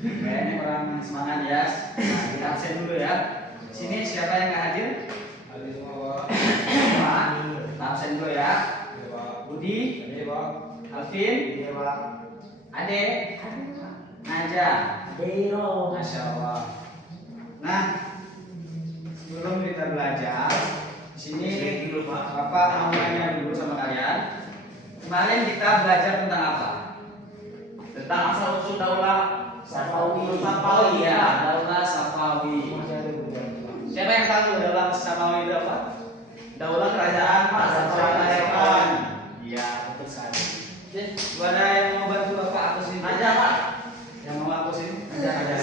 Kayaknya kurang semangat ya. Nah, kita absen dulu ya. Sini siapa yang nggak hadir? Hadir semua, Pak. Pak, kita absen dulu ya. Iya, Pak. Budi, Iya, Pak. Alvin, Iya, Pak. Ade, Naja, Dero. Masya Allah. Nah, sebelum kita belajar, di sini Bapak mau nanya dulu sama kalian. Kemarin kita belajar tentang apa? Tentang asal usul daulah Safawi. Safawi ya. Daulah Safawi. Masih ada bukan? Siapa yang tahu daulah Safawi itu apa? Daulah kerajaan Pak Safawi. Iya, betul sekali. Ada yang mau bantu Bapak hapus ini? Aja Pak. Yang mau hapus ini? Aja.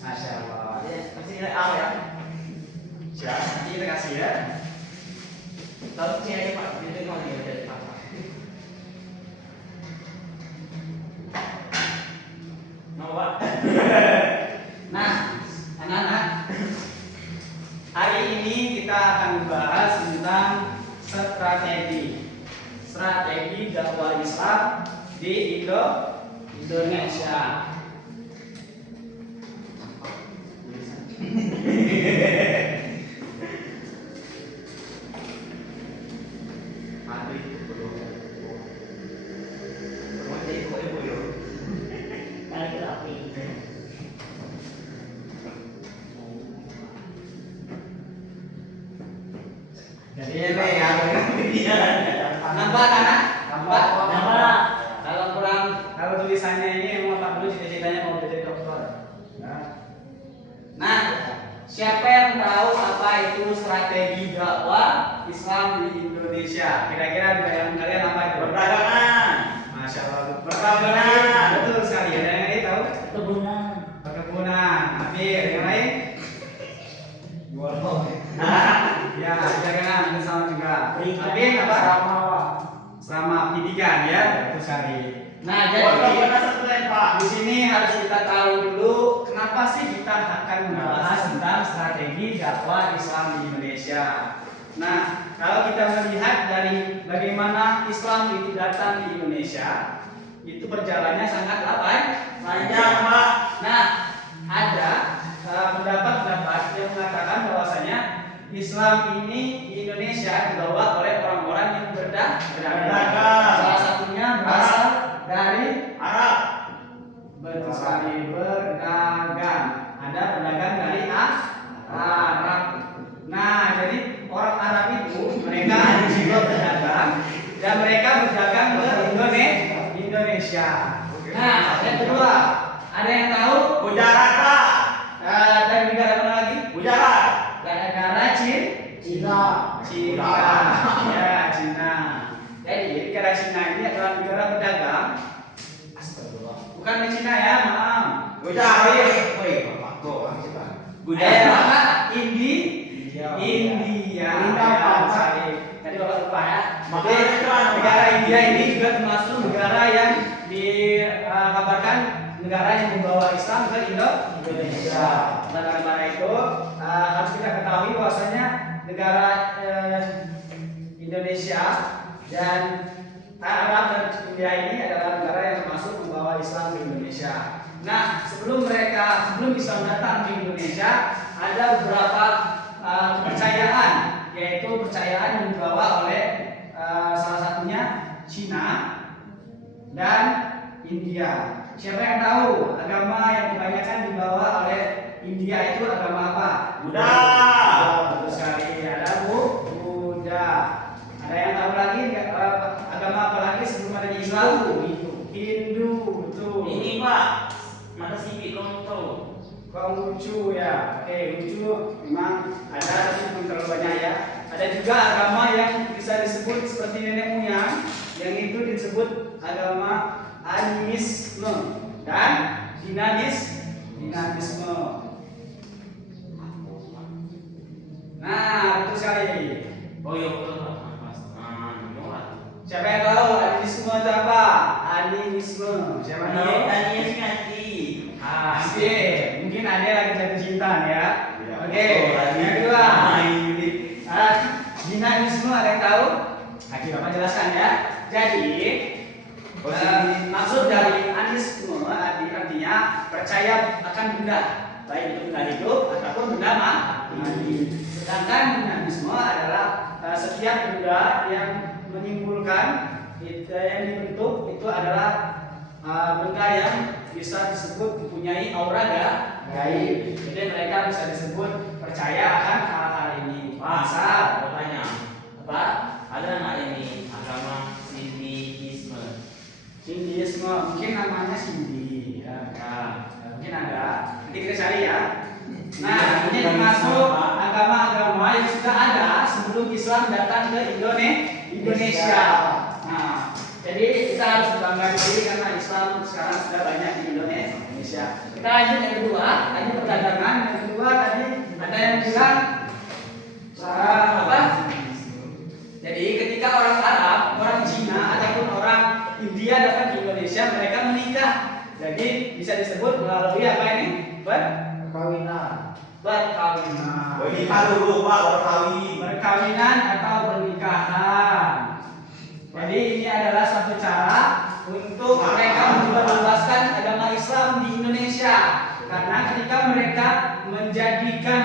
Masya Allah. Kasih nilai A ya. Siap. Nanti kita kasih ya. Tahu sini aja Pak. Itu mau dari Pak. Mau Pak. Nah, anak-anak, hari ini kita akan membahas tentang strategi dakwah Islam di Indonesia. Kaligrafi. Jadi ini ya, nampak anak? Nampak? Nampak. Kalau tulisannya ini mau Pak dulu cita-citanya mau jadi dokter. Nah, siapa yang tahu apa itu strategi dakwah Islam di Indonesia? Kira-kira di bayangan kalian apa itu? Perdagangan. Masya Allah. Perdagangan. Betul sekali. Ada yang lain tahu? Kebunan. Perkebunan. Hampir. Yang lain? Jual kok. Ya, perdagangan itu sama juga. Berikan. Hampir apa? Sama. Selama pendidikan ya. Betul sekali. Nah, Warga jadi benar satu lain Pak. di sini harus kita tahu dulu kenapa sih kita akan membahas tentang strategi dakwah Islam di Indonesia. Nah, kalau kita melihat dari bagaimana Islam itu datang di Indonesia, itu perjalanannya sangat lambat, Panjang Pak. Nah, ada pendapat-pendapat yang mengatakan bahwasanya Islam ini di Indonesia dibawa oleh orang-orang yang berdagang. Salah satunya berasal dari Arab. betul sekali, berdagang. Ada pedagang dari Arab. Nah, jadi orang Arab itu mereka juga berdagang dan mereka berdagang ke Indonesia. Nah, yang kedua, ada yang tahu Gujarat Pak. dari negara mana lagi? Gujarat. Negara Cina. Cina. Ya, Cina. Jadi negara Cina ini adalah negara pedagang. Bukan di Cina ya, maaf. Gujarat. Woi, Bapak kok Gujarat. India. India, Ya, sekali. Tadi Bapak lupa ya. Makanya itu Negara India ini juga termasuk negara yang dikabarkan negara yang membawa Islam ke Indonesia. Dan karena itu harus kita ketahui bahwasanya negara Indonesia dan Arab dan India ini adalah negara yang termasuk membawa Islam ke Indonesia. Nah, sebelum Islam datang ke Indonesia, ada beberapa kepercayaan, yaitu kepercayaan yang dibawa oleh salah satunya Cina dan India. Siapa yang tahu agama yang kebanyakan dibawa oleh India itu agama apa? Buddha. Betul sekali. Ada Buddha. Ada yang tahu lagi agama apa lagi sebelum adanya Islam? Hindu. Betul. Ini Pak. Mata sipit Konghucu. Konghucu ya. Oke, Konghucu memang ada tapi belum terlalu banyak ya. Ada juga agama yang bisa disebut seperti nenek moyang, yang itu disebut agama animisme dan dinamisme. Nah, betul sekali. Oh iya betul Pak. Siapa yang tahu animisme itu apa? Animisme. Siapa yang tahu? Tadi ngaji. Oke, mungkin ada lagi jatuh cinta ya. Ya, Oke, betul. yang kedua. ini. Dinamisme ada yang tahu? Nanti Bapak jelaskan ya. Jadi maksud dari anisme artinya percaya akan benda, baik itu benda hidup ataupun benda mati. Sedangkan dinamisme adalah setiap benda yang menimbulkan yang dibentuk itu adalah benda yang bisa disebut mempunyai aura gaib. Jadi mereka bisa disebut percaya akan hal-hal ini. Pak, bertanya, apa? Ada nggak ini agama Sindiisme? Hinduisme mungkin namanya Sindi, ya, mungkin ada. Nanti kita cari ya. Nah, ini termasuk agama-agama yang sudah ada sebelum Islam datang ke Indonesia. Nah, jadi kita harus berbangga diri karena Islam sekarang sudah banyak di Indonesia. Kita lanjut yang kedua, tadi perdagangan. Yang kedua tadi ada yang bilang apa? Jadi ketika orang Arab, orang Cina ataupun orang India datang ke Indonesia, mereka menikah. Jadi bisa disebut melalui apa ini? Perkawinan. Perkawinan. Menikah dulu Pak, baru kawin. Perkawinan atau pernikahan. Jadi ini adalah suatu cara untuk mereka menyebarluaskan agama Islam di Indonesia. Karena ketika mereka menjadikan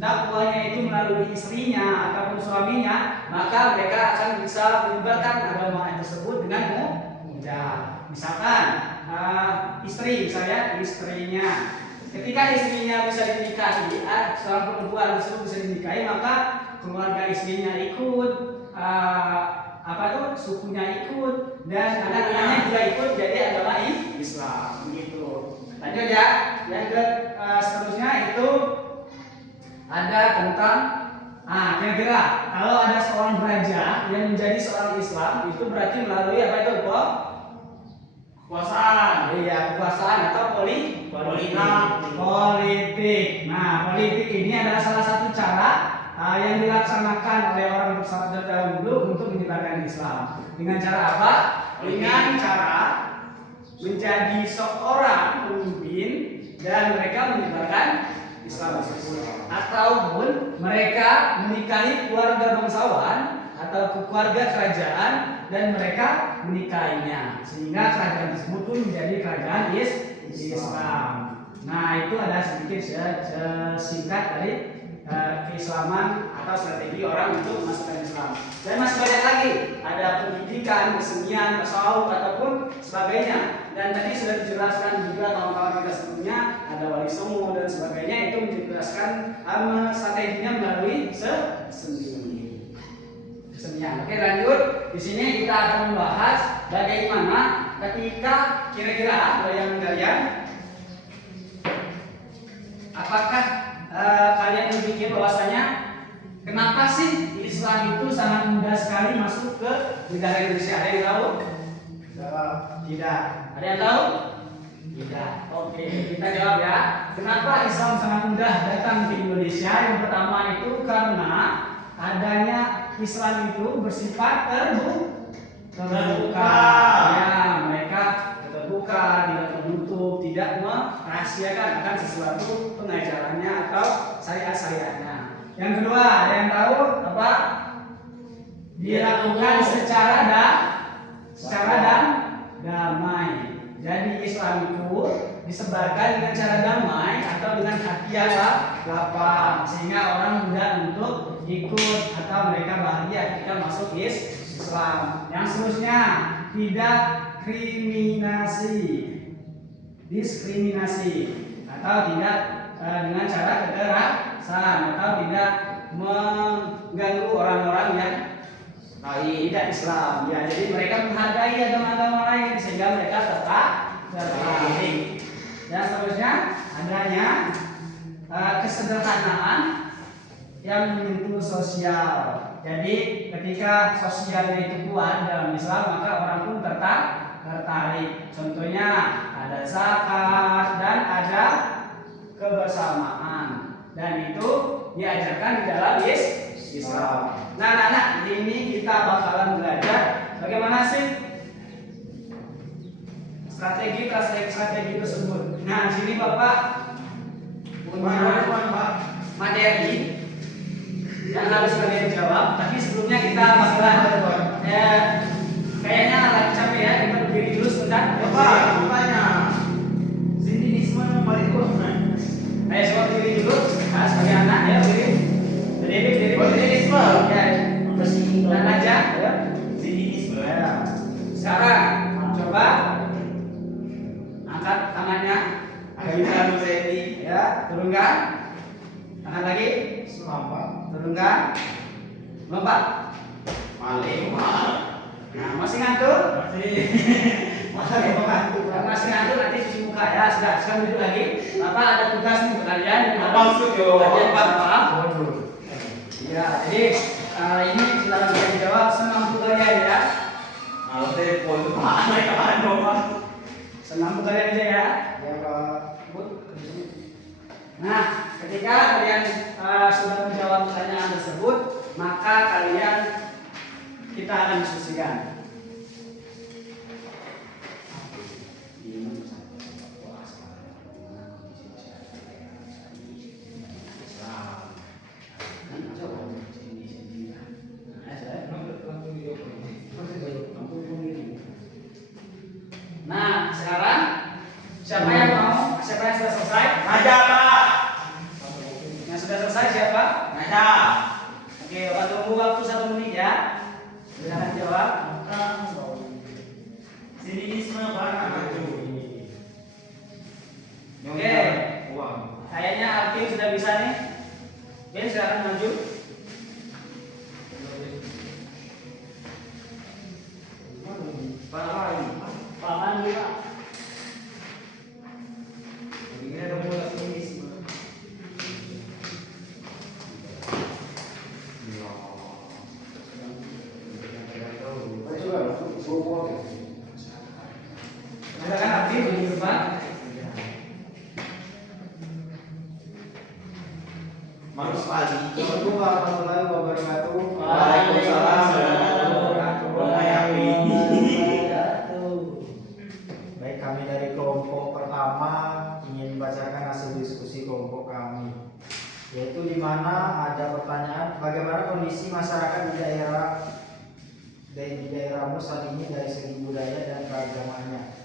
dakwahnya itu melalui istrinya ataupun suaminya, maka mereka akan bisa menyebarkan agama tersebut dengan mudah. Misalkan istri, misalnya istrinya, ketika istrinya bisa dinikahi, seorang perempuan tersebut bisa dinikahi, maka keluarga istrinya ikut, sukunya ikut, dan anak-anaknya juga ikut jadi agama Islam. Begitu. Lanjut ya. Yang seterusnya itu ada tentang kira-kira kalau ada seorang raja yang menjadi seorang Islam itu berarti melalui apa itu kekuasaan. Iya, kekuasaan atau politik. Nah, politik ini adalah salah satu cara yang dilaksanakan oleh orang terdahulu untuk menyebarkan Islam. Dengan cara apa? Dengan cara menjadi seorang pemimpin dan mereka menyebarkan Islam tersebut. Ataupun mereka menikahi keluarga bangsawan atau keluarga kerajaan dan mereka menikahinya sehingga kerajaan tersebut pun menjadi kerajaan Islam. Nah, itu ada sedikit singkat dari keislaman atau strategi orang untuk memasukkan Islam. Dan masih banyak lagi, ada pendidikan, kesenian, tasawuf ataupun sebagainya. Dan tadi sudah dijelaskan juga kawan-kawan kita sebelumnya, ada wali songo dan sebagainya, itu menjelaskan strateginya melalui kesenian. Oke, lanjut. Di sini kita akan membahas bagaimana ketika kira-kira bayangan kalian, apakah kalian berpikir bahwasanya kenapa sih Islam itu sangat mudah sekali masuk ke negara Indonesia? Ada yang tahu? Tidak. Ada yang tahu? Tidak. Oke, kita jawab ya. Kenapa Islam sangat mudah datang ke Indonesia? Yang pertama itu karena adanya Islam itu bersifat terbuka. Ya, mereka terbuka, tidak tertutup, tidak merahasiakan akan sesuatu pengajarannya atau syariat-syariatnya. Yang kedua, ada yang tahu apa? Dilakukan secara damai. Jadi Islam itu disebarkan dengan cara damai atau dengan hati yang lapang sehingga orang mudah untuk ikut atau mereka bahagia ketika masuk Islam. Yang seterusnya, tidak diskriminasi atau tidak dengan cara kekerasan atau tidak mengganggu orang-orang yang tidak Islam. Ya, jadi mereka menghargai agama-agama lain sehingga mereka tertarik. Dan seterusnya adanya kesederhanaan yang menyentuh sosial. Jadi ketika sosialnya itu kuat dalam Islam, maka orang pun tertarik. Contohnya ada zakat dan ada kebersamaan, dan itu diajarkan di dalam Islam. Nah, anak-anak, ini kita bakalan belajar bagaimana sih strategi tersebut. Nah, di sini Bapak punya materi yang harus kalian jawab. Tapi sebelumnya kita bakalan kayaknya lagi capek ya, kita berdiri dulu sebentar. Bapak, tanya. Zionisme. Ya, dan aja. Ya. Zionisme. Ya. Sekarang coba angkat tangannya. Akhirnya Zaidi. Ya, turunkan. Tahan lagi. Selamat. Turunkan. Lompat. Maling. Nah, masih ngantuk? Masih. Masih ngantuk nanti cuci muka ya. Sudah, sekarang duduk lagi. Bapak ada tugas nih untuk kalian. Apa maksudnya? Kalian paham? Ya, jadi ini silakan bisa dijawab semampu kalian ya. Kalau telepon itu mana kan Pak? Semampu kalian aja ya. Ya Pak. Nah, ketika kalian sudah menjawab pertanyaan tersebut, maka kalian kita akan diskusikan. Nah, sekarang siapa yang mau? Siapa yang sudah selesai? Aja Pak. Yang sudah selesai siapa? Aja. Oke, Bapak tunggu waktu 1 menit ya. Silakan jawab. Zionisme Pak. Oke. Uang. Kayaknya Alvin sudah bisa nih. Oke, silakan maju. Pak ini. Pak Mandi, Pak. Ini ada mulai Zionisme. Silakan Alvin di depan. Manus pagi. Assalamualaikum warahmatullahi wabarakatuh. Waalaikumsalam warahmatullahi wabarakatuh. Baik, kami dari kelompok pertama ingin bacakan hasil diskusi kelompok kami, yaitu di mana ada pertanyaan bagaimana kondisi masyarakat di daerahmu saat ini dari segi budaya dan keagamaannya.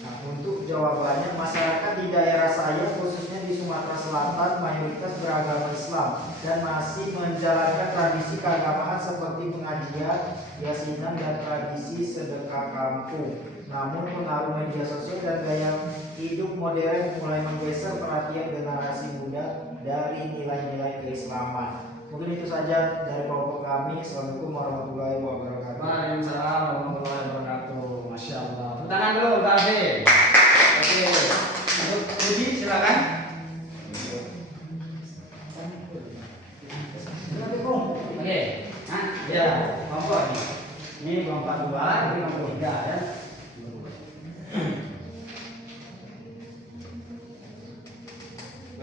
Nah, untuk jawabannya, masyarakat di daerah saya khususnya di Sumatera Selatan mayoritas beragama Islam dan masih menjalankan tradisi keagamaan seperti pengajian, yasinan, dan tradisi sedekah kampung. Namun pengaruh media sosial dan gaya hidup modern mulai menggeser perhatian generasi muda dari nilai-nilai keislaman. Mungkin itu saja dari kelompok kami. Assalamualaikum warahmatullahi wabarakatuh. Waalaikumsalam warahmatullahi wabarakatuh. Masya Allah. Tepuk tangan dulu, Pak Alvin. Oke. Untuk Budi silakan. Oke. Nah, ya, kelompok nih. Ini kelompok 2, ini kelompok 3 ya.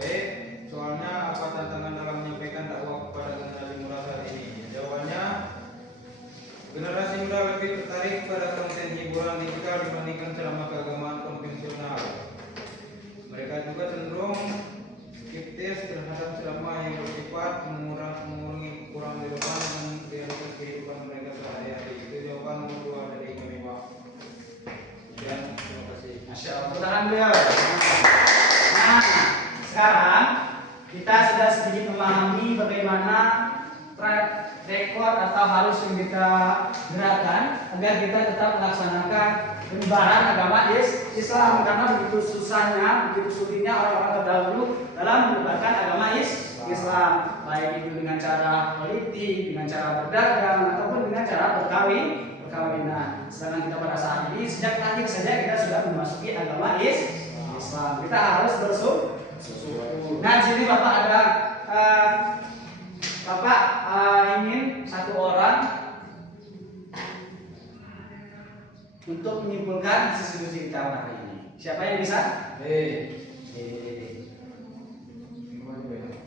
Baik, soalnya apa tantangan dalam menyampaikan dakwah kepada generasi muda saat ini? Jawabannya, generasi muda lebih tertarik pada konten hiburan digital dibandingkan ceramah keagamaan konvensional. Mereka juga cenderung skeptis terhadap ceramah yang bersifat mengurangi kurang relevan dengan realitas kehidupan mereka sehari-hari. Itu jawaban nomor 2 dari kami, Pak. Dan terima kasih. Masya Allah. Tepuk tangan beliau. Nah, sekarang kita sudah sedikit memahami bagaimana track record atau harus yang kita gerakan agar kita tetap melaksanakan penyebaran agama Islam, karena begitu susahnya, begitu sulitnya orang-orang terdahulu dalam menyebarkan agama Islam, baik itu dengan cara politik, dengan cara berdagang, ataupun dengan cara perkawinan. Sedangkan kita pada saat ini sejak lahir saja kita sudah memasuki agama Islam. Kita harus bersyukur. Nah, di sini Bapak ada Bapak ingin satu orang untuk menyimpulkan diskusi kita hari ini. Siapa yang bisa?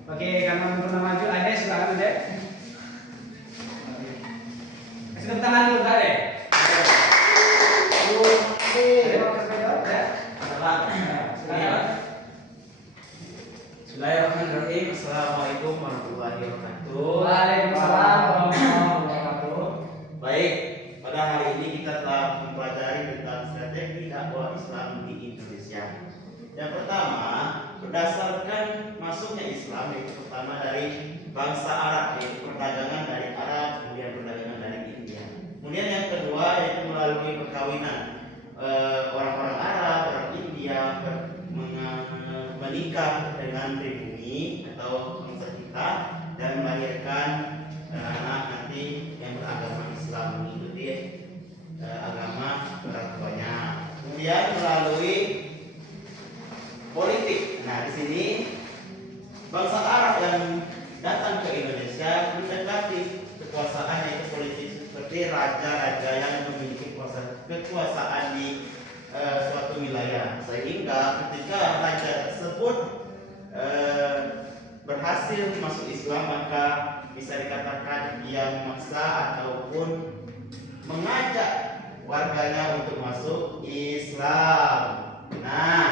Oke, karena belum pernah maju, Ade silakan Ade. Kasih tepuk tangan dulu Ade. Ade mau kasih jawab ya? Silakan. Bismillahirrahmanirrahim. Assalamualaikum warahmatullahi wabarakatuh. Waalaikumsalam warahmatullahi wabarakatuh. Baik, pada hari ini kita telah mempelajari tentang strategi dakwah Islam di Indonesia. Yang pertama, berdasarkan masuknya Islam, yaitu pertama dari bangsa Arab, yaitu perdagangan dari Arab, kemudian perdagangan dari India. Kemudian yang kedua yaitu melalui perkawinan orang-orang Arab, orang India menikah dengan pribumi atau bangsa kita dan melahirkan anak nanti yang beragama Islam, mengikuti agama orang tuanya. Kemudian melalui politik. Nah, di sini bangsa Arab yang datang ke Indonesia mendekati kekuasaan yaitu politik, seperti raja-raja yang memiliki kekuasaan di suatu wilayah, sehingga ketika raja tersebut berhasil masuk Islam, maka bisa dikatakan dia memaksa ataupun mengajak warganya untuk masuk Islam. Nah,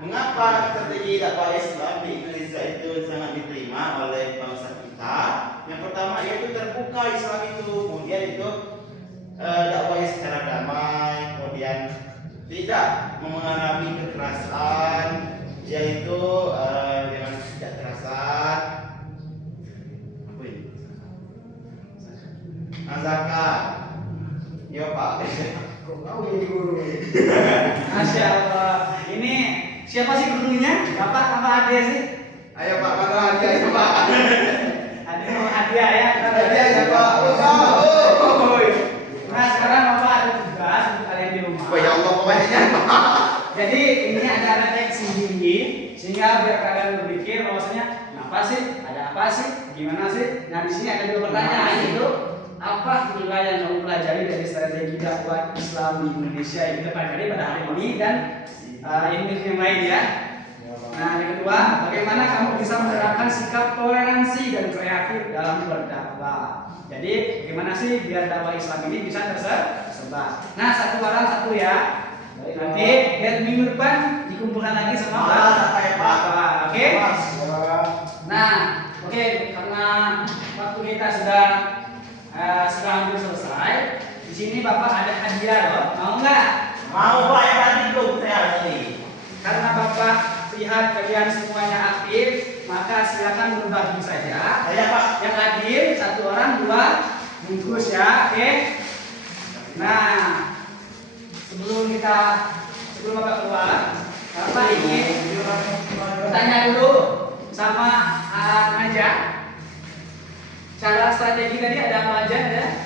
mengapa strategi dakwah Islam di Indonesia itu sangat diterima oleh bangsa kita? Yang pertama yaitu terbuka Islam itu, kemudian itu dakwahnya secara damai, kemudian tidak mengalami kekerasan, yaitu dengan tidak kekerasan. Zakat, ya Pak. Kok kau jadi guru? Masya Allah. Ini siapa sih gurunya? Bapak apa Ade sih? Ayo Pak, mana hadiahnya Pak? Ade mau hadiah ya? Hadiah ya Pak. Nah sekarang Bapak ada tugas untuk kalian di rumah. Oh ya Allah, pokoknya Pak. Jadi ini ada refleksi tinggi sehingga biar kalian berpikir bahwasanya apa sih? Ada apa sih? Gimana sih? Nah di sini ada dua pertanyaan itu. Apa nilai yang kamu pelajari dari strategi dakwah Islam di Indonesia yang kita pelajari pada hari ini dan ilmu yang lain ya. Nah yang kedua, bagaimana kamu bisa menerapkan sikap toleransi dan kreatif dalam berdakwah. Jadi bagaimana sih biar dakwah Islam ini bisa tersebar. Nah satu orang satu ya. Nanti biar minggu depan dikumpulkan lagi sama Pak. Oke? Nah, oke, karena waktu kita sudah hampir selesai. Di sini Bapak ada hadiah loh. Mau nggak? Mau Pak, yang tadi belum saya ini. Karena Bapak lihat kalian semuanya aktif, maka silakan berbagi saja. Saya Pak. Yang hadir satu orang 2 bungkus ya, oke? Nah, sebelum Bapak keluar, Bapak ingin bertanya dulu sama Naja. Cara strategi tadi ada apa aja ya?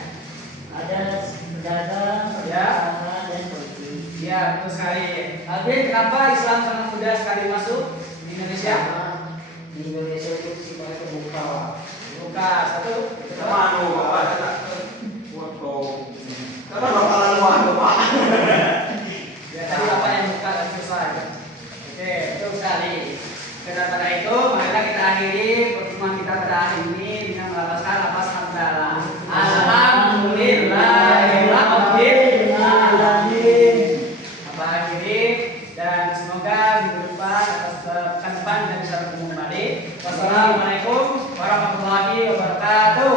Ada pedagang, Ya. perdagangan, dan politik. Ya, betul sekali. Alvin, kenapa Islam sangat mudah sekali masuk di Indonesia? Di Indonesia itu sifatnya terbuka, Pak. Buka satu. Kemana Bapak? Foto. Karena Bapak lalu anu Pak. Ya, tadi Bapak yang buka dan selesai. Oke, betul sekali. Daripada itu, marilah kita akhiri pertemuan kita pada hari ini dengan melafazkan lafaz hamdalah. Alhamdulillahirabbil alamin. Apa akhiri dan semoga minggu depan atau pekan depan kita bisa bertemu kembali. Wassalamualaikum warahmatullahi wabarakatuh.